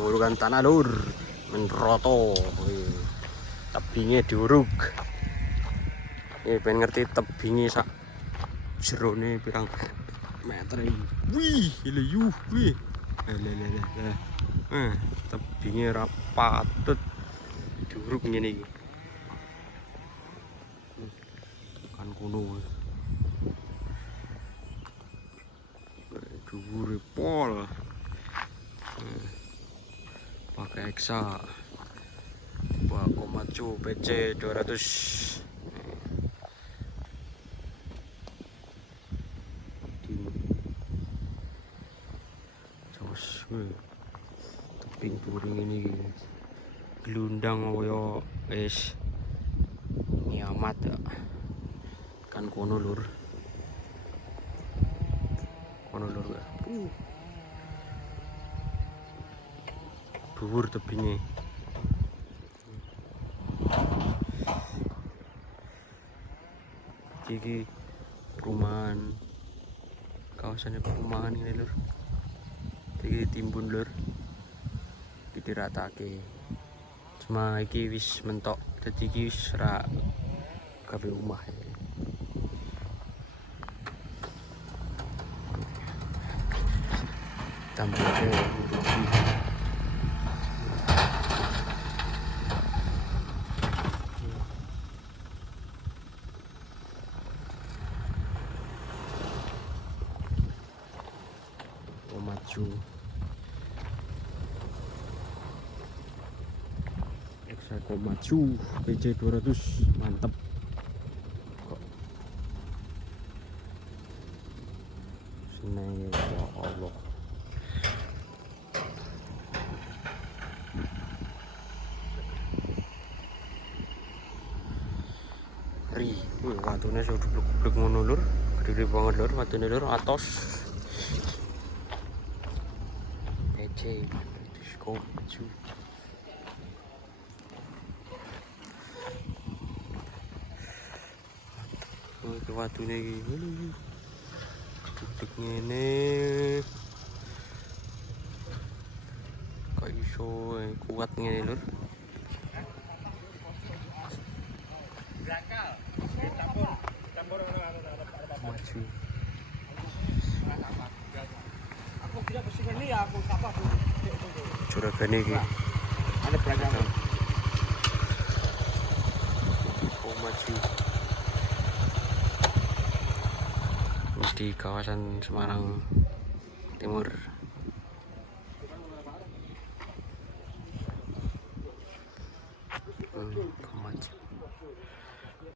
mengurukan tanah lur, menroto. Tebingnya diuruk. Ini pengen ngerti tebingnya sak jerone pirang meter ini. Wih, gila yuh, wih. Tebingnya rapatut diuruk ngene iki. Kan kuno. Dhuwure pol. Pakai Hexa 2,7 PC 200. Terus tebing touring ini gelundang koyo wis nyamat ya. Kan kono lur. Kono lur. Dhuwur tebingnya. Iki perumahan, kawasannya perumahan ini lur. Iki timbun lur. Iki diratake. Cuma iki wis mentok, dadi iki wis ra gawe omah. Tampaknya maju Hexa maju PC 200 mantep kok. Seneng ya Allah. Ri, watune sudah blek-blek ngono lur, gede banget lur, watune lur atos. PC Scope maju. Oh, iki watune iki. Blek ngene. Kok iso kuat ngene lur. Maju. Aku tidak bersih ini ya aku apa aku. Juragane iki. Ada belakang. Maju. Di kawasan Semarang Timur. Maju.